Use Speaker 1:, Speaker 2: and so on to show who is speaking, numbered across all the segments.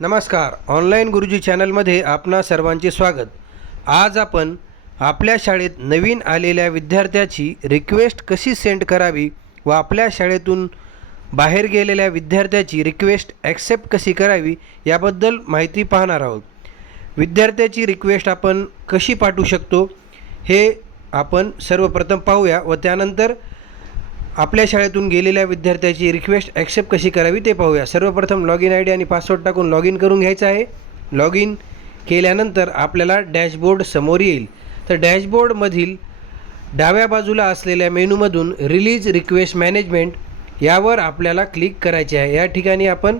Speaker 1: नमस्कार. ऑनलाईन गुरुजी चॅनलमध्ये आपणा सर्वांचे स्वागत. आज आपण आपल्या शाळेत नवीन आलेल्या विद्यार्थ्याची रिक्वेस्ट कशी सेंड करावी व आपल्या शाळेतून बाहेर गेलेल्या विद्यार्थ्याची रिक्वेस्ट ॲक्सेप्ट कशी करावी याबद्दल माहिती पाहणार आहोत. विद्यार्थ्याची रिक्वेस्ट आपण कशी पाठवू शकतो हे आपण सर्वप्रथम पाहूया व त्यानंतर आपल्या शाळेतून गेलेल्या विद्यार्थ्याची रिक्वेस्ट ॲक्सेप्ट कशी करावी ते पाहूया. सर्वप्रथम लॉग इन आय डी आणि पासवर्ड टाकून लॉग इन करून घ्यायचं आहे. लॉग इन केल्यानंतर आपल्याला डॅशबोर्ड समोर येईल. तर डॅशबोर्डमधील डाव्या बाजूला असलेल्या मेनूमधून रिलीज रिक्वेस्ट मॅनेजमेंट यावर आपल्याला क्लिक करायचे आहे. या ठिकाणी आपण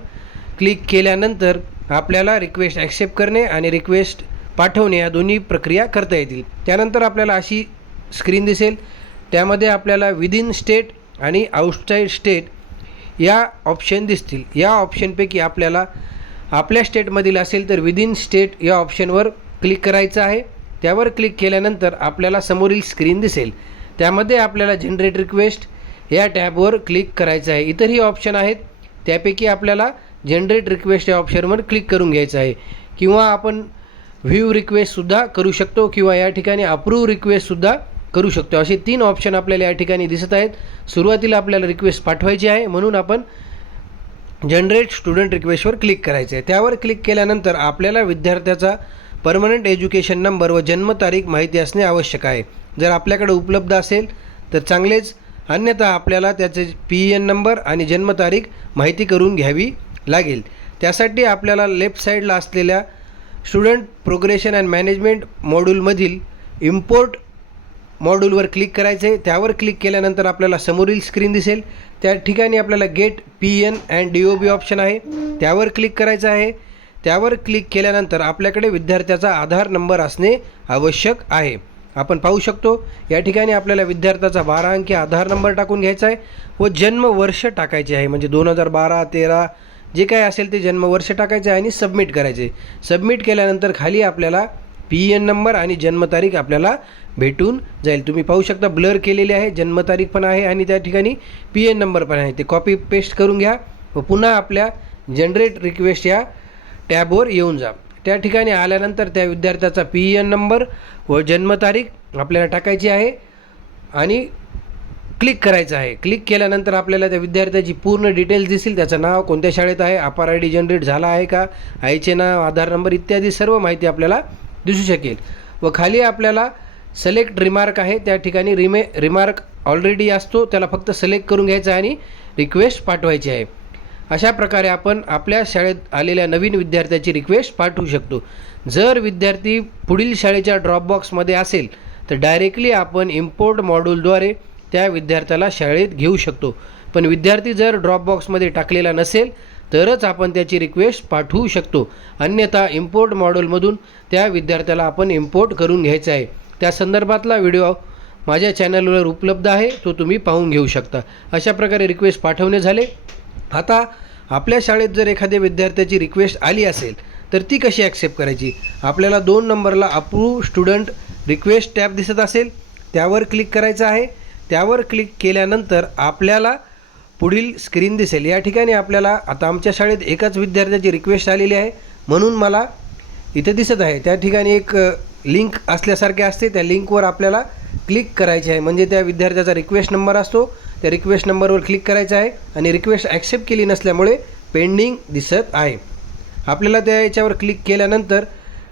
Speaker 1: क्लिक केल्यानंतर आपल्याला रिक्वेस्ट ॲक्सेप्ट करणे आणि रिक्वेस्ट पाठवणे या दोन्ही प्रक्रिया करता येतील. त्यानंतर आपल्याला अशी स्क्रीन दिसेल. त्यामध्ये आपल्याला विदिन स्टेट आणि आउटसाईड स्टेट या ऑप्शन दिसतील. या ऑप्शनपैकी आपल्याला आपल्या स्टेटमधील असेल तर विदिन स्टेट या ऑप्शनवर क्लिक करायचं आहे. त्यावर क्लिक केल्यानंतर आपल्याला समोरील स्क्रीन दिसेल. त्यामध्ये आपल्याला जनरेट रिक्वेस्ट या टॅबवर क्लिक करायचं आहे. इतरही ऑप्शन आहेत. त्यापैकी आपल्याला जनरेट रिक्वेस्ट या ऑप्शनवर क्लिक करून घ्यायचं आहे. किंवा आपण व्ह्यू रिक्वेस्टसुद्धा करू शकतो किंवा या ठिकाणी अप्रूव्ह रिक्वेस्टसुद्धा करू शकतो. असे तीन ऑप्शन आपल्याला या ठिकाणी दिसत आहेत. सुरुवातीला आपल्याला रिक्वेस्ट पाठवायची आहे. म्हणून आपण जनरेट स्टुडंट रिक्वेस्टवर क्लिक करायचं आहे. त्यावर क्लिक केल्यानंतर आपल्याला विद्यार्थ्याचा परमनंट एज्युकेशन नंबर व जन्मतारीख माहिती असणे आवश्यक आहे. जर आपल्याकडे उपलब्ध असेल तर चांगलेच. अन्यथा आपल्याला त्याचे पी एन नंबर आणि जन्मतारीख माहिती करून घ्यावी लागेल. त्यासाठी आपल्याला लेफ्ट साईडला असलेल्या स्टुडंट प्रोग्रेशन अँड मॅनेजमेंट मॉड्यूलमधील इम्पोर्ट मॉड्यूलवर क्लिक करायचं आहे त्यावर क्लिक केल्यानंतर आपल्याला समोरील स्क्रीन दिसेल. त्या ठिकाणी आपल्याला get P N and D O B option आहे. त्यावर क्लिक करायचं आहे. त्यावर क्लिक केल्यानंतर आपल्याकडे विद्यार्थ्याचा आधार नंबर असणे आवश्यक आहे. आपण पाहू शकतो या ठिकाणी आपल्याला विद्यार्थ्याचा बारा अंकी आधार नंबर टाकून घ्यायचा आहे व जन्मवर्ष टाकायचे आहे. म्हणजे दोन हजार बारा तेरा जे काय असेल ते जन्मवर्ष टाकायचे आहे आणि सबमिट करायचे सबमिट केल्यानंतर खाली आपल्याला पी एन नंबर आणि जन्मतारीख आपल्याला भेटून जाईल. तुम्ही पाहू शकता ब्लर केलेले आहे जन्मतारीख पण आहे आणि त्या ठिकाणी पी एन नंबर पण आहे. ते कॉपी पेस्ट करून घ्या व पुन्हा आपल्या जनरेट रिक्वेस्ट या टॅबवर येऊन जा. त्या ठिकाणी आल्यानंतर त्या विद्यार्थ्याचा पी एन नंबर व जन्मतारीख आपल्याला टाकायची आहे आणि क्लिक करायचं आहे. क्लिक केल्यानंतर आपल्याला त्या विद्यार्थ्याची पूर्ण डिटेल्स दिसेल. त्याचं नाव कोणत्या शाळेत आहे अपार आय डी जनरेट झाला आहे का आईचे नाव आधार नंबर इत्यादी सर्व माहिती आपल्याला दिसू शकेल. व खाली आपल्याला सिलेक्ट रिमार्क आहे. त्या ठिकाणी रिमे रिमार्क ऑलरेडी असतो. त्याला फक्त सिलेक्ट करून घ्यायचा आणि रिक्वेस्ट पाठवायची आहे. अशा प्रकारे आपण आपल्या शाळेत आलेल्या नवीन विद्यार्थ्याची रिक्वेस्ट पाठवू शकतो. जर विद्यार्थी पुढील शाळेच्या ड्रॉपबॉक्समध्ये असेल तर डायरेक्टली आपण इम्पोर्ट मॉड्यूलद्वारे त्या विद्यार्थ्याला शाळेत घेऊ शकतो. पण विद्यार्थी जर ड्रॉपबॉक्समध्ये टाकलेला नसेल तरच आपण त्याची रिक्वेस्ट पाठवू शकतो. अन्यथा इम्पोर्ट मॉडेलमधून त्या विद्यार्थ्याला आपण इम्पोर्ट करून घ्यायचं आहे. त्या संदर्भातला व्हिडिओ माझ्या चॅनलवर उपलब्ध आहे तो तुम्ही पाहून घेऊ शकता. अशा प्रकारे रिक्वेस्ट पाठवणे झाले. आता आपल्या शाळेत जर एखाद्या विद्यार्थ्याची रिक्वेस्ट आली असेल तर ती कशी ॲक्सेप्ट करायची? आपल्याला दोन नंबरला अप्रूव्ह स्टुडंट रिक्वेस्ट टॅब दिसत असेल. त्यावर क्लिक करायचं आहे. त्यावर क्लिक केल्यानंतर आपल्याला पुढील स्क्रीन दिसेल. या ठिकाणी आपल्याला आता आमच्या शाळेत एकाच विद्यार्थ्याची रिक्वेस्ट आलेली आहे. म्हणून मला इथे दिसत आहे. त्या ठिकाणी एक लिंक असल्यासारखे असते. त्या लिंकवर आपल्याला क्लिक करायचे आहे. म्हणजे त्या विद्यार्थ्याचा रिक्वेस्ट नंबर असतो. त्या रिक्वेस्ट नंबरवर क्लिक करायचा आहे. आणि रिक्वेस्ट ॲक्सेप्ट केली नसल्यामुळे पेंडिंग दिसत आहे. आपल्याला त्या याच्यावर क्लिक केल्यानंतर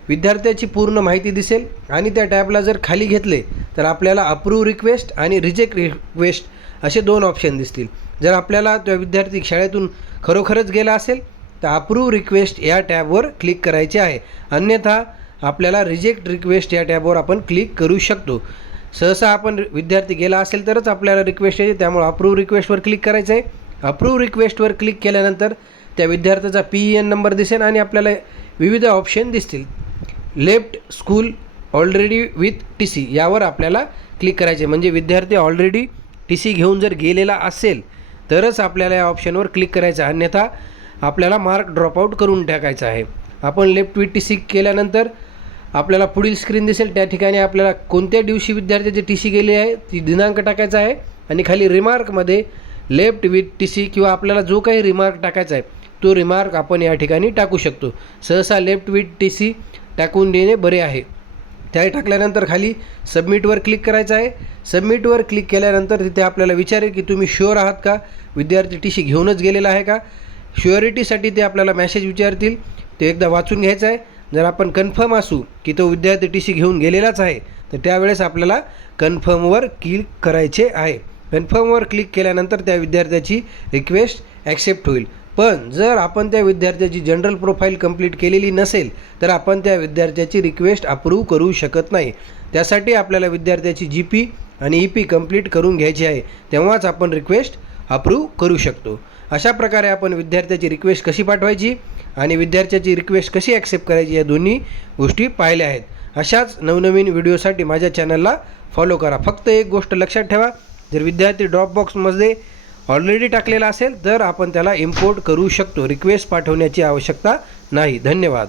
Speaker 1: विद्यार्थ्याची पूर्ण माहिती दिसेल. आणि त्या टॅबला जर खाली घेतले तर आपल्याला अप्रूव्ह रिक्वेस्ट आणि रिजेक्ट रिक्वेस्ट असे दोन ऑप्शन दिसतील. जर आपल्याला त्या विद्यार्थी शाळेतून खरोखरच गेला असेल तर अप्रूव्ह रिक्वेस्ट या टॅबवर क्लिक करायचे आहे. अन्यथा आपल्याला रिजेक्ट रिक्वेस्ट या टॅबवर आपण क्लिक करू शकतो. सहसा आपण विद्यार्थी गेला असेल तरच आपल्याला रिक्वेस्ट येते त्यामुळे अप्रूव्ह रिक्वेस्टवर क्लिक करायचं आहे. अप्रूव्ह रिक्वेस्टवर क्लिक केल्यानंतर त्या विद्यार्थ्याचा पी ई एन नंबर दिसेल आणि आपल्याला विविध ऑप्शन दिसतील. Left school already with T C यावर आपल्याला क्लिक करायचे म्हणजे विद्यार्थी ऑलरेडी टी सी घेऊन जर गेलेला असेल तरच आपल्याला या ऑप्शनवर क्लिक करायचं आहे. अन्यथा आपल्याला मार्क ड्रॉपआउट करून टाकायचा आहे. आपण लेफ्ट विथ टी सी केल्यानंतर आपल्याला पुढील स्क्रीन दिसेल. त्या ठिकाणी आपल्याला कोणत्या दिवशी विद्यार्थ्याचे टी सी गेले आहे ती दिनांक टाकायचा आहे. आणि खाली रिमार्कमध्ये लेफ्ट विथ टी सी किंवा आपल्याला जो काही रिमार्क टाकायचा आहे तो रिमार्क आपण या ठिकाणी टाकू शकतो. सहसा लेफ्ट विथ टी सी टाकून देणे बरे आहे. त्या टाकल्यानंतर खाली सबमिटवर क्लिक करायचं आहे. सबमिटवर क्लिक केल्यानंतर तिथे आपल्याला विचारेल की तुम्ही शुअर आहात का? विद्यार्थी टी सी घेऊनच गेलेला आहे का? शुअरिटीसाठी ते आपल्याला मॅसेज विचारतील. ते एकदा वाचून घ्यायचं आहे. जर आपण कन्फर्म असू की तो विद्यार्थी टी सी घेऊन गेलेलाच आहे तर त्यावेळेस आपल्याला कन्फर्मवर क्लिक करायचे आहे. कन्फर्मवर क्लिक केल्यानंतर त्या विद्यार्थ्याची रिक्वेस्ट ॲक्सेप्ट होईल. पण जर आपण त्या विद्यार्थ्याची जनरल प्रोफाईल कंप्लीट केलेली नसेल तर आपण त्या विद्यार्थ्याची रिक्वेस्ट अप्रूव्ह करू शकत नाही. त्यासाठी आपल्याला विद्यार्थ्याची जी पी आणि ई पी कंप्लीट करून घ्यायची आहे. तेव्हाच आपण रिक्वेस्ट अप्रूव्ह करू शकतो. अशा प्रकारे आपण विद्यार्थ्याची रिक्वेस्ट कशी पाठवायची आणि विद्यार्थ्याची रिक्वेस्ट कशी ॲक्सेप्ट करायची या दोन्ही गोष्टी पाहिल्या आहेत. अशाच नवनवीन व्हिडिओसाठी माझ्या चॅनलला फॉलो करा. फक्त एक गोष्ट लक्षात ठेवा जर विद्यार्थी ड्रॉपबॉक्समध्ये ऑलरेडी टाकलेला असेल तर आपण त्याला इम्पोर्ट करू शकतो. रिक्वेस्ट पाठवण्याची आवश्यकता नाही. धन्यवाद.